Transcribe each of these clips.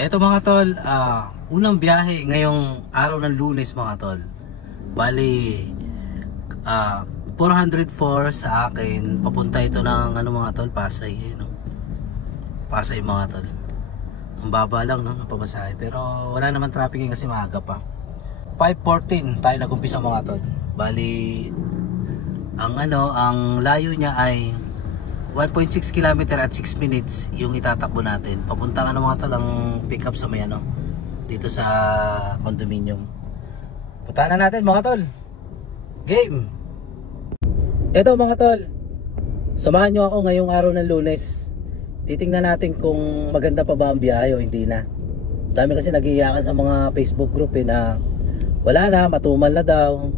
Eto mga tol, unang biyahe ngayong araw ng Lunes mga tol. Bali, 404 sa akin. Papunta ito ng ano mga tol, Pasay. No? Pasay mga tol. Ang baba lang no, ang pamasahe. Pero wala naman traffic kasi maaga pa. 5:14 tayo nag-umpisa mga tol. Bali, ang layo niya ay 1.6 km at 6 minutes yung itatakbo natin. Papuntang mga tol ang pick up sa may dito sa condominium. Puntahan na natin mga tol. Game. Eto mga tol, samahan nyo ako ngayong araw ng Lunes. Titingnan natin kung maganda pa ba ang biyahe o hindi na. Dami kasi nag-iiyakan sa mga Facebook group na wala na, matumal na daw,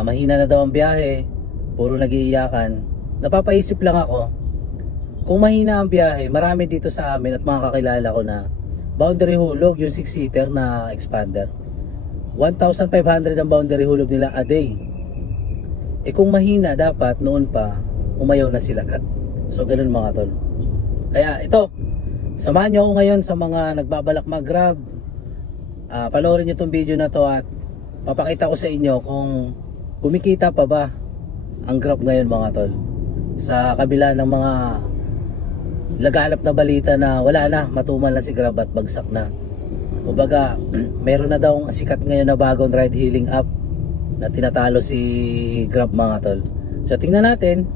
mahina na daw ang biyahe, puro nag-iiyakan. Napapaisip lang ako, kung mahina ang biyahe, marami dito sa amin at mga kakilala ko na boundary hulog, yung 6-seater na expander. 1,500 ang boundary hulog nila a day. Kung mahina, dapat noon pa umayaw na sila. So ganun mga tol. Kaya ito, samahan nyo ako ngayon sa mga nagbabalak mag-grab. Panoorin nyo itong video na to at papakita ko sa inyo kung kumikita pa ba ang grab ngayon mga tol. Sa kabila ng mga laganap na balita na wala na, matumal na si Grab at bagsak na. Kumbaga, meron na daw sikat ngayon na bagong ride hailing app na tinatalo si Grab mga tol. So tingnan natin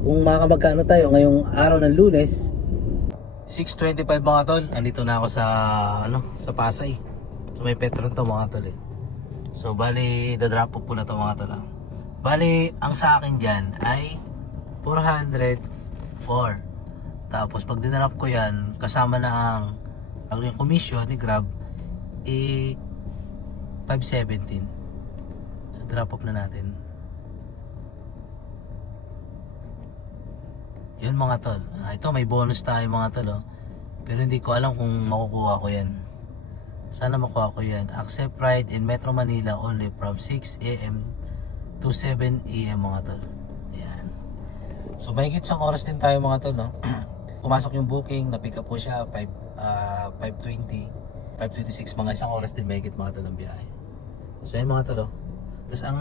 kung makamagkano tayo ngayong araw ng Lunes. 6:25 mga tol. Andito na ako sa sa Pasay. So may Petron to mga tol . So bali, da-drop off po na to mga tol . Bali, ang sa akin dyan ay 404. Tapos pag dinarap ko yan, kasama na ang commission ni Grab, 517. So drop off na natin. Yun mga tol. Ito may bonus tayo mga tol . Pero hindi ko alam kung makukuha ko yan. Sana makuha ko yan. Accept ride in Metro Manila only from 6 AM to 7 AM mga tol. Ayan. So mahigit isang oras din tayo mga tol . Pumasok yung booking, na-pick up po siya 5:20, 5:26, mga isang oras din mahigit mga tol ang biyahe. So ayan mga tol . Tapos ang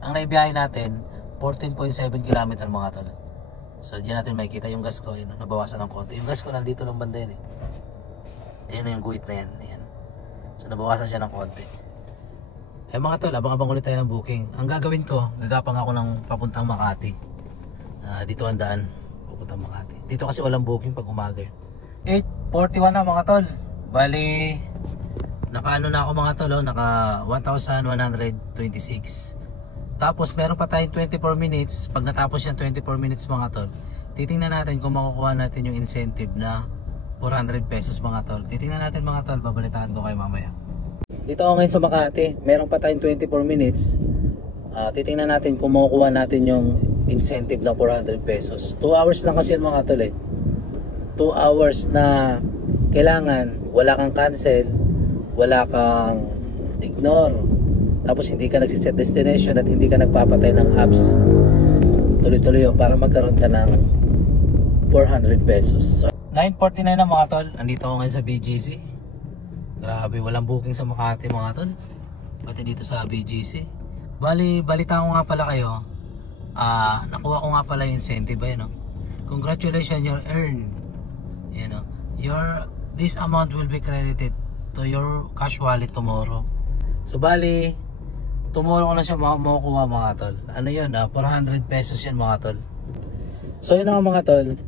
naibiyahe natin 14.7 km mga tol. So diyan natin makikita yung gas ko, nabawasan ng konti. Yung gas ko nandito lang banda yan . Ayan na yung guhit na yan. Ayan. So nabawasan siya ng konti. Eh mga tol, abang-abang ulit tayo ng booking. Ang gagawin ko, gagapang ako ng papuntang Makati. Dito ang daan, papuntang Makati. Dito kasi walang booking pag umaga . 8:41 na mga tol. Bali, naka na ako mga tol , naka 1,126. Tapos meron pa tayong 24 minutes. Pag natapos yung 24 minutes mga tol, titingnan natin kung makukuha natin yung incentive na 400 pesos mga tol. Titingnan natin mga tol, babalitaan ko kayo mamaya. Dito ako ngayon sa Makati, meron pa tayong 24 minutes. Titingnan natin kung makukuha natin yung incentive na 400 pesos. 2 hours lang kasi yun mga tol . 2 hours na kailangan wala kang cancel, wala kang ignore, tapos hindi ka nagsiset destination at hindi ka nagpapatay ng apps. Tuloy-tuloy para magkaroon ka ng 400 pesos. So 9:49 na mga tol. Andito ako ngayon sa BGC. Grabe, walang booking sa Makati mga tol, pati dito sa BGC. Bali, balita ko nga pala kayo, nakuha ko nga pala yung incentive . Congratulations, you earned, this amount will be credited to your cash wallet tomorrow. So bali, tomorrow ko na siya makukuha mga tol. Ano yun, 400 pesos yun mga tol. So yun nga mga tol,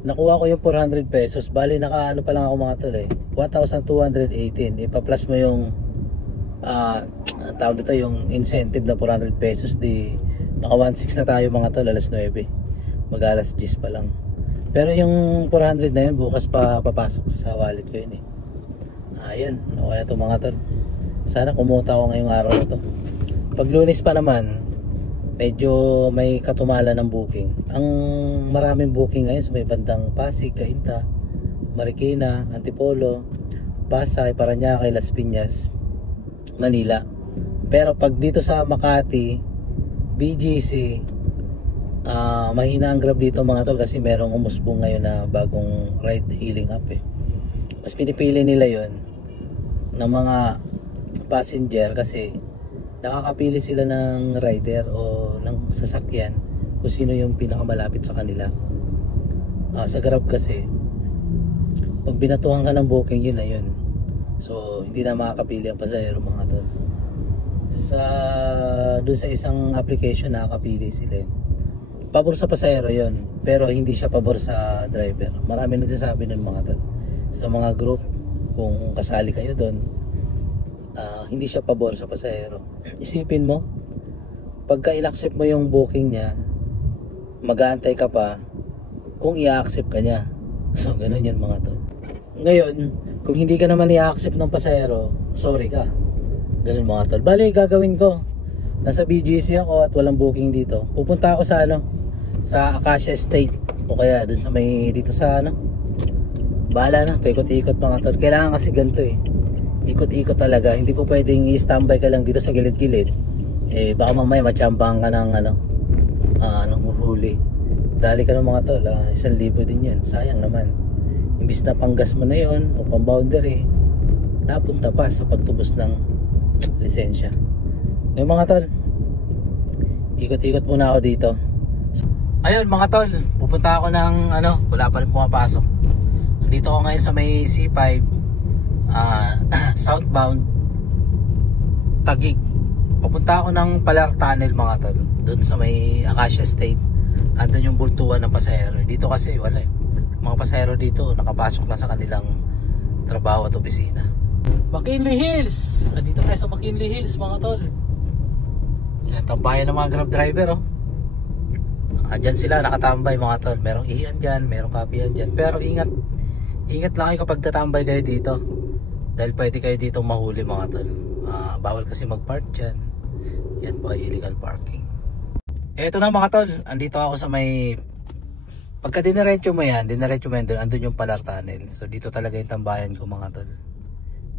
nakuha ko yung 400 pesos. Bali, naka pa lang ako mga tol . 1,218. Ipa-plus mo yung tawag dito, yung incentive na 400 pesos, di naka 1,600 na tayo mga tol, alas 9. Mag-alas 10 pa lang. Pero yung 400 na yun, bukas pa papasok sa wallet ko yun . Ayan, nakuha na ito mga tol. Sana kumuha ako ngayong araw na to. Pag Lunes pa naman, medyo may katumala ng booking. Ang maraming booking ngayon sa may bandang Pasig, Cainta, Marikina, Antipolo, Pasay, Parañaque, Las Piñas, Manila. Pero pag dito sa Makati, BGC, mahina ang Grab dito mga tol kasi merong umusbong ngayon na bagong ride hailing app . Mas pinipili nila yon ng mga passenger kasi nakakapili sila ng rider o ng sasakyan kung sino yung pinakamalapit sa kanila. Sa Grab kasi pag binatuhan ka ng booking, yun na yun. So hindi na makakapili ang pasahero mga tol. Doon sa isang application nakakapili sila. Pabor sa pasahero yun, pero hindi siya pabor sa driver. Marami nagsasabi nun mga tol. Sa mga group, kung kasali kayo doon, hindi siya pabor sa pasahero. Isipin mo, pagka i-accept mo yung booking niya, mag-aantay ka pa kung i-accept ka niya. So ganun yan mga tol. Ngayon, kung hindi ka naman i-accept ng pasahero, sorry ka. Ganun mga tol. Bali, gagawin ko, nasa BGC ako at walang booking dito, pupunta ako sa sa Acacia Estate o kaya dun sa may dito sa bahala na, paikot-ikot mga tol. Kailangan kasi ganito ikot-ikot talaga. Hindi po pwedeng i-standby ka lang dito sa gilid-gilid. Baka mamaya matsambahan ka ng huli. Dali ka ng mga tol, 1,000 din yun. Sayang naman. Imbis na panggas mo na yun o pang boundary, napunta pa sa pagtubos ng lisensya. Yung mga tol, ikot-ikot muna ako dito. Ayun mga tol, pupunta ako ng wala pa rin pumapasok. Dito ako ngayon sa may C5 southbound Taguig. Papunta ako ng Palar Tunnel mga tol, doon sa may Acacia Estate. Andun yung bultuhan ng pasahero. Dito kasi wala mga pasahero dito nakapasok na sa kanilang trabaho at opisina. McKinley Hills, dito tayo sa McKinley Hills mga tol. Yan, tambayan ng mga Grab driver Dyan sila nakatambay mga tol. Merong iyan dyan, merong kapihan dyan. Pero ingat lang kayo kapag tatambay kayo dito, dahil pwede kayo dito mahuli mga tol. Bawal kasi mag-park dyan. Yan po ay illegal parking. Eto na mga tol, andito ako sa may, pagka diniretso mo yan doon, andun yung Palar Tunnel. So dito talaga yung tambayan ko mga tol.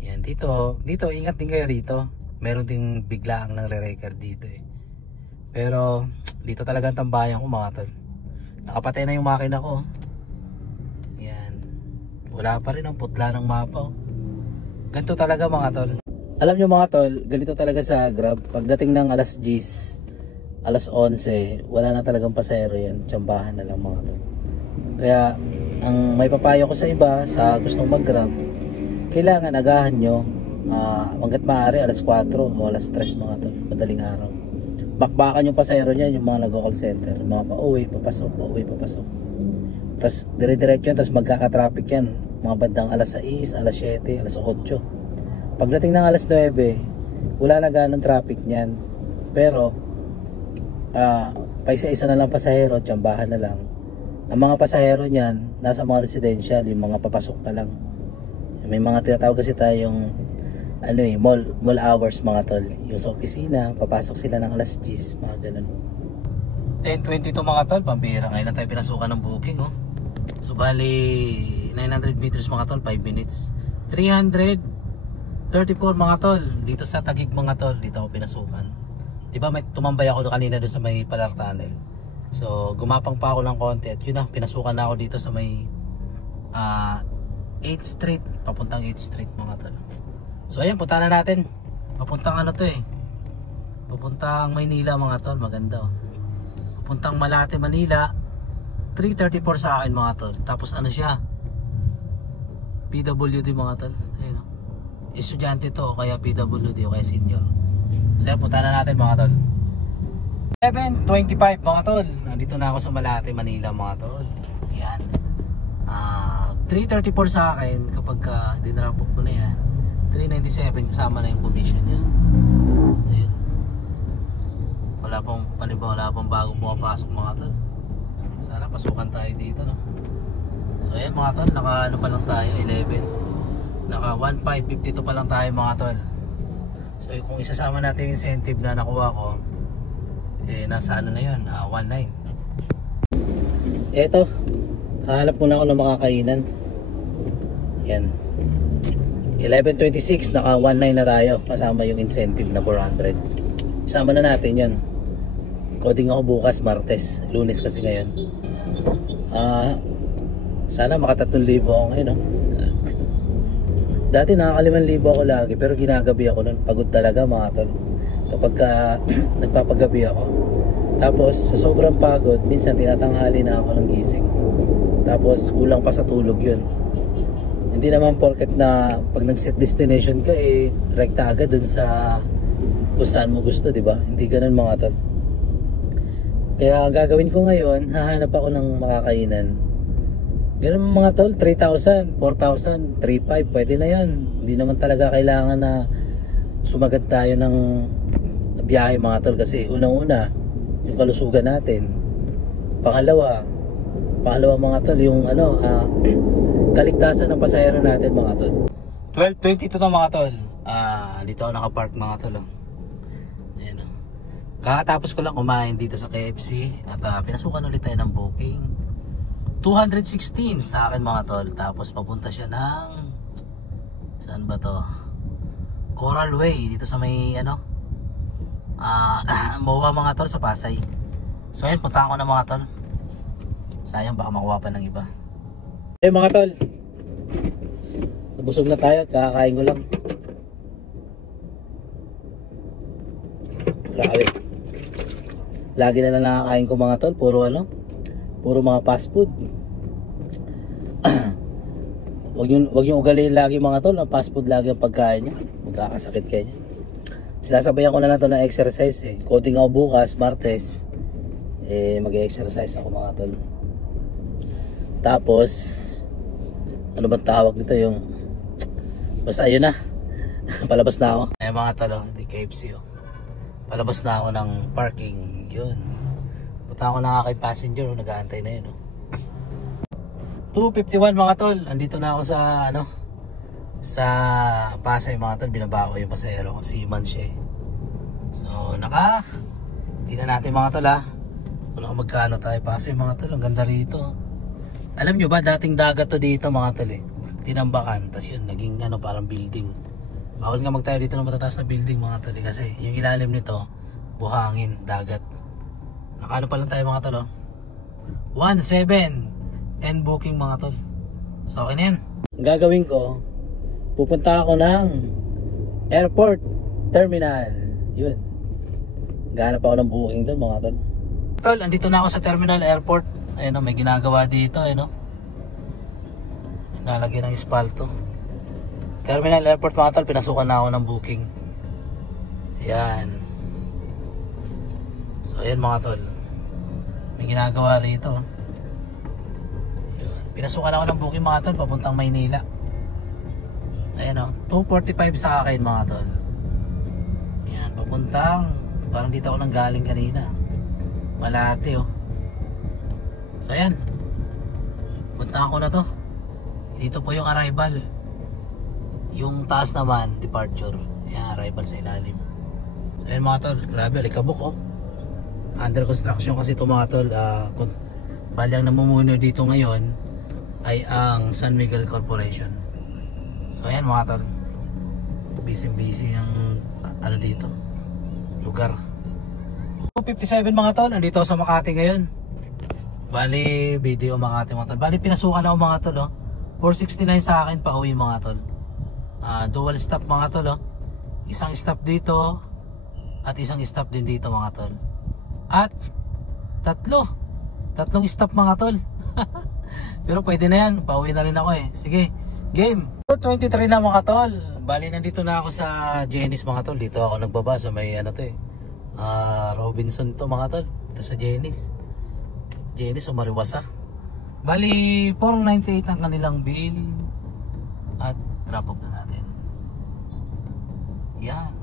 Yan, dito ingat din kayo rito. Meron ding biglaang nang re-record dito Pero dito talaga ang tambayan ko mga tol. Nakapatay na yung makina ko. Yan, wala pa rin ang putla ng mapa Ganito talaga mga tol. Alam nyo mga tol, ganito talaga sa Grab. Pagdating ng alas 10, alas 11, wala na talagang pasahero yan. Tsambahan na lang mga tol. Kaya ang may papayo ko sa iba, sa gustong mag-Grab, kailangan agahan nyo hanggat maaari alas 4 o alas 3 mga tol, madaling araw. Bakbakan yung pasahero niyan, yung mga nag-call center, mga pauwi, papasok, tapos dire-diretso yan, tapos magkaka-traffic yan mga bandang alas 6, alas 7, alas 8. Pagdating ng alas 9, wala na ganong traffic niyan. Pero paisa-isa na lang pasahero, tsambahan na lang. Ang mga pasahero niyan nasa mga residential, yung mga papasok pa lang. May mga tinatawag kasi tayong mall hours mga tol. Yung sa opisina, papasok sila ng alas 10, mga ganun. 10:22 mga tol, pambira. Ngayon na tayo pinasukan ng booking So bali 900 meters mga tol, 5 minutes. 334 mga tol, dito sa Taguig mga tol, dito ako pinasukan. Diba may tumambay ako kanina doon sa may Palar Tunnel. So gumapang pa ako ng konti at yun na, pinasukan na ako dito sa may 8th Street, papuntang 8th Street mga tol. So ayan, punta na natin. Papuntang papuntang Maynila mga tol, maganda Papuntang Malate, Manila. 334 sa akin mga tol. Tapos siya, PWD mga tol. Ayun estudyante to, o kaya PWD o kaya senior. So ayan, punta na natin mga tol. 7:25 mga tol, nandito na ako sa Malate, Manila mga tol. Yan 334 sa akin kapag dinrap ko na yan. 397 kasama na yung commission niya. Ayun. Wala pang bagong pumapasok mga tol. Sana pasukan tayo dito So ayan mga tol, naka pa lang tayo, 11. Naka 1552 pa lang tayo mga tol. So kung isasama natin yung incentive na nakuha ko, nasa na yun, 19. Eto, hahanap muna ako ng makakainan. Yan, 11:26, naka 19 na tayo. Kasama yung incentive na 400. Isama na natin yun. Coding ako bukas, Martes. Lunes kasi ngayon. Sana maka 3,000 ako ngayon Dati nakaka5,000 ako lagi, pero ginagabi ako nun. Pagod talaga mga tol. Kapag nagpapagabi ako. Tapos sa sobrang pagod, minsan tinatanghali na ako ng gising. Tapos kulang pa sa tulog yun. Hindi naman porket na pag nag-set destination ka rekta agad dun sa kung saan mo gusto, di ba? Hindi ganun mga tol. Kaya ang gagawin ko ngayon, hahanap ako ng makakainan. Ganun mga tol, 3,000, 4,000, 3,500, pwede na yan. Hindi naman talaga kailangan na sumagat tayo ng biyahe mga tol, kasi unang-una yung kalusugan natin. Pangalawa mga tol, yung kaligtasan ng pasahero natin mga tol. 12:22 na mga tol. Dito ako nakapark mga tol. Ayan, kakatapos ko lang kumain dito sa KFC at pinasukan ulit tayo ng booking. 216 sa akin mga tol. Tapos papunta siya ng saan ba to? Coral Way dito sa may MOA mga tol, sa Pasay. So ayun, punta ko na mga tol. Sayang baka makuha pa ng iba. Mga tol, nabusog na tayo, kakain ko lang. Grabe, lagi na lang nakakain ko mga tol. Puro mga fast food. Wag yung ugaliin lagi mga tol, ang fast food lagi ang pagkain nyo. Magkakasakit kayo nyo. Sinasabayan ko na lang to ng exercise Coding ako bukas, Martes. Mag-exercise ako mga tol. Tapos ano ba tawag nito, yung basta ayun na. Palabas na ako. Mga tol, di KFC palabas na ako ng parking. Yun, punta ako na kay passenger, nag-aantay na yun 2:51 mga tol, andito na ako sa Pasay mga tol. Binaba ko yung pasahero, si Man siya So tingnan natin mga tol kung magkano tayo. Pasay mga tol, ang ganda rito. Alam nyo ba, dating dagat to dito mga tol tinambakan, tas yun naging parang building. Bawal nga magtayo dito ng matataas na building mga tol kasi yung ilalim nito buhangin, dagat. Nakano pa lang tayo mga tol 1,710 booking mga tol. So okay na yan. Ang gagawin ko, pupunta ako ng airport terminal. Yun, gahanap ako ng booking doon mga tol. Tol, andito na ako sa terminal airport. Ayun may ginagawa dito nalagyan ng espalto. Terminal airport mga tol, pinasukan na ako ng booking. Ayan. So ayan mga tol, may ginagawa rito. Ayan. Pinasukan ako ng booking mga tol, papuntang Maynila. Ayan 2:45 sa akin mga tol. Ayan, papuntang, parang dito ako nang galing kanina, Malate So ayan, punta ako na to. Dito po yung arrival. Yung taas naman, departure. Ayan, arrival sa ilalim. So ayan mga tol, grabe, alikabok Under construction kasi ito mga tol. Bali ang namumuno dito ngayon ay ang San Miguel Corporation. So ayan mga tol, busy ang dito, lugar. 2:57 mga tol, nandito sa Makati ngayon. Bali, video Makati mga tol. Bali, pinasukan ako mga tol 469 sa akin pa uwi mga tol. Dual stop mga tol Isang stop dito at isang stop din dito mga tol. At tatlong stop mga tol. Pero pwede na yan, pauwi na rin ako Sige, game. 23 na mga tol. Bali, nandito na ako sa Jenny's mga tol. Dito ako nagbaba sa may Robinson to mga tol. Dito sa Jenny's o Mariwasa. Bali, 498 ang kanilang bill. At drop off na natin. Yan,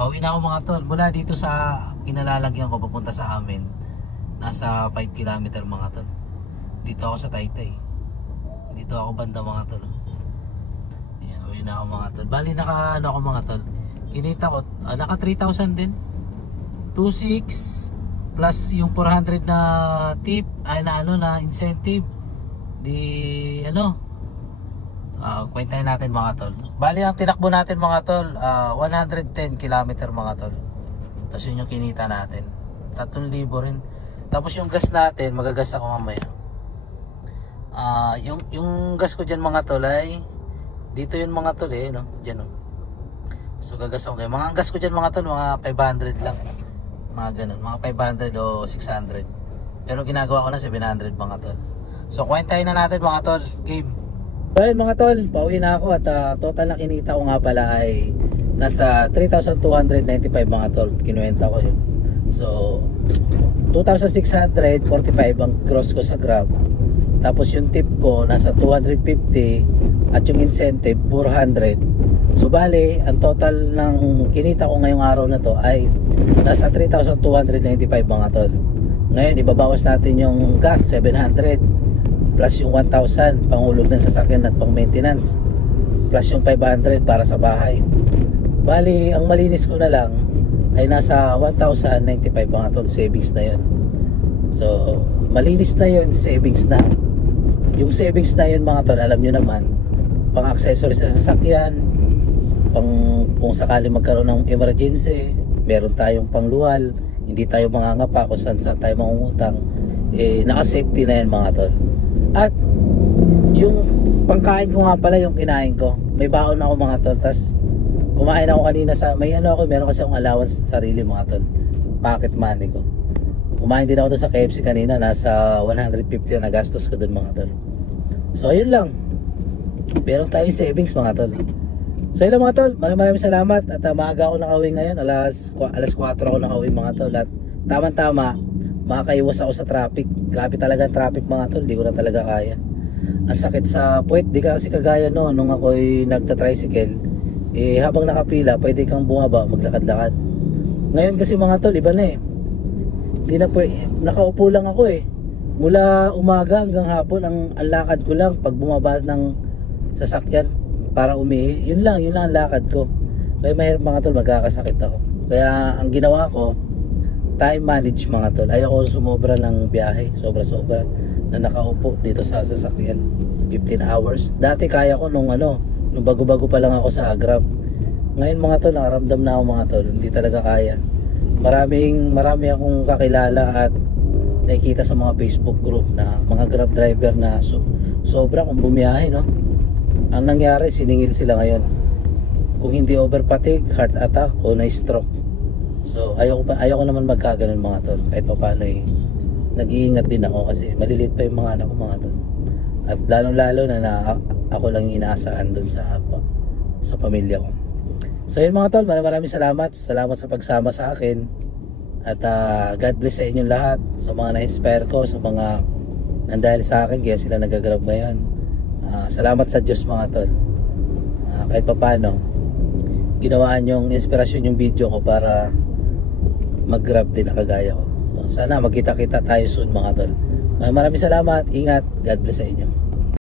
pauwi na ako mga tol. Mula dito sa kinalalagyan ko papunta sa amin, nasa 5 km mga tol. Dito ako sa Taytay. Dito ako banda mga tol. Yan, uwi na ako mga tol. Bali, naka ako mga tol, kinita ko naka 3,000 din. 2,600 plus yung 400 na tip ay na incentive. Di kwentahin natin mga tol. Bali, ang tinakbo natin mga tol 110 km mga tol. Tapos yun yung kinita natin, 3,000 rin. Tapos yung gas natin, magagas ako mamaya. Yung gas ko dyan mga tol ay Dito yun mga tol no? Diyan oh. So gagason kayo. Mga gas ko dyan mga tol, mga 500 lang. Mga ganun, mga 500 o 600. Pero ginagawa ko na 700 mga tol. So kwentahin na natin mga tol, game. So ayun mga tol, pauwi na ako at total na kinita ko nga pala ay nasa 3,295 mga tol. Kinuwenta ko yun. So 2,645 ang gross ko sa Grab. Tapos yung tip ko nasa 250 at yung incentive 400. So bale, ang total ng kinita ko ngayong araw na to ay nasa 3,295 mga tol. Ngayon ibabawas natin yung gas 700 plus yung 1,000 panghulog ng sasakyan at pang maintenance plus yung 500 para sa bahay. Bali, ang malinis ko na lang ay nasa 1,095 mga tol, savings na yun. So malinis na yun, savings na. Yung savings na yun mga tol, alam nyo naman, pang accessories sa sasakyan, pang kung sakali magkaroon ng emergency, meron tayong pangluwal, hindi tayo mangangapa kung saan tayo mangungutang, naka-safety na yan mga tol. At yung pangkain ko nga pala, yung kinain ko, may baon ako mga tol. Tas kumain ako kanina sa, meron kasi akong allowance sa sarili mga tol, pocket money ko. Kumain din ako doon sa KFC kanina, nasa 150 na gastos ko doon mga tol. So ayun lang, meron tayong savings mga tol. So yun lang mga tol, maraming salamat. At maaga ako nakauwi ngayon, alas 4 ako nakauwi mga tol. At tama-tama, makakaiwas ako sa traffic. Grabe talaga ang traffic mga tol, di ko na talaga kaya. Ang sakit sa puwet, di kasi kagaya no, nung ako'y nagta-tricycle, habang nakapila, pwede kang bumaba, maglakad-lakad. Ngayon kasi mga tol, iba na Hindi na nakaupo lang ako Mula umaga hanggang hapon, ang lakad ko lang pag bumaba ng sasakyan para umihi, yun lang ang lakad ko. Kaya mahirap mga tol, magkakasakit ako. Kaya ang ginawa ko, time manage mga tol. Ayoko sumobra ng biyahe, sobra-sobra na nakaupo dito sa sasakyan 15 hours. Dati kaya ko nung bago-bago pa lang ako sa Grab. Ngayon mga tol, nakaramdam na ako mga tol, hindi talaga kaya. Marami akong kakilala at nakikita sa mga Facebook group na mga Grab driver na sobra kung bumiyahe no. Ang nangyari, siningil sila ngayon. Kung hindi over fatigue, heart attack o na-stroke. So ayoko naman magkaganon mga tol. Kahit pa paano nag-iingat din ako kasi maliliit pa yung mga anak ko mga tol. At lalo na ako lang inaasahan dun sa pamilya ko. So yun mga tol, maraming salamat. Salamat sa pagsama sa akin. At God bless sa inyong lahat. Sa mga na-inspire ko, sa mga nandahil sa akin kaya sila nag-Grab ngayon. Salamat sa Diyos mga tol. Kahit pa paano, ginawaan yung inspirasyon yung video ko para mag-Grab din na kagaya ko. So, sana magkita-kita tayo soon mga tol. Maraming salamat. Ingat. God bless sa inyo.